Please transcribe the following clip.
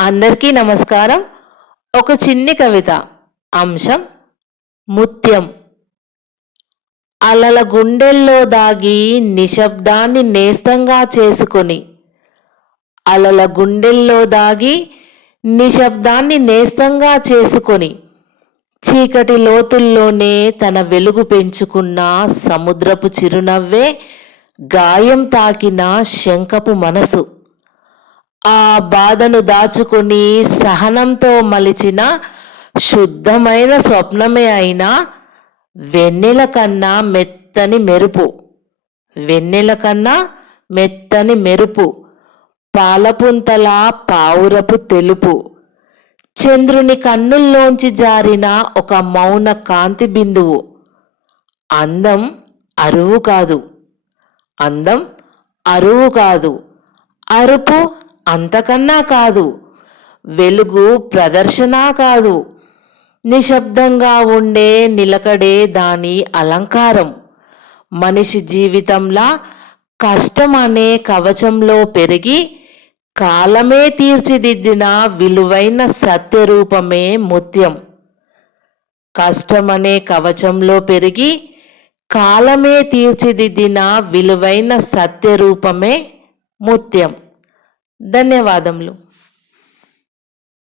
అందరికీ నమస్కారం. ఒక చిన్ని కవిత అంశం ముత్యం. అలల గుండెల్లో దాగి నిశ్శబ్దాన్ని నేస్తంగా చేసుకొని అలల గుండెల్లో దాగి నిశ్శబ్దాన్ని నేస్తంగా చేసుకొని చీకటి లోతుల్లోనే తన వెలుగు పెంచుకున్న సముద్రపు చిరునవ్వే గాయం తాకిన శంఖపు మనసు. ఆ బాధను దాచుకుని సహనంతో మలిచిన శుద్ధమైన స్వప్నమే అయినా వెన్నెల కన్నా మెత్తని మెరుపు. వెన్నెల కన్నా మెత్తని మెరుపు. పాలపుంతల పావురపు తెలుపు. చంద్రుని కన్నుల్లోంచి జారిన ఒక మౌన కాంతి బిందువు. అందం అరువు కాదు. అందం అరువు కాదు. అరుపు అంతకన్నా కాదు వెలుగు ప్రదర్శన కాదు. నిశ్శబ్దంగా ఉండే నిలకడే దాని అలంకారం. మనిషి జీవితంలా కష్టం అనే కవచంలో పెరిగి కాలమే తీర్చిదిద్దిన విలువైన సత్యరూపమే ముత్యం. కష్టమనే కవచంలో పెరిగి కాలమే తీర్చిదిద్దిన విలువైన సత్యరూపమే ముత్యం. ధన్యవాదములు.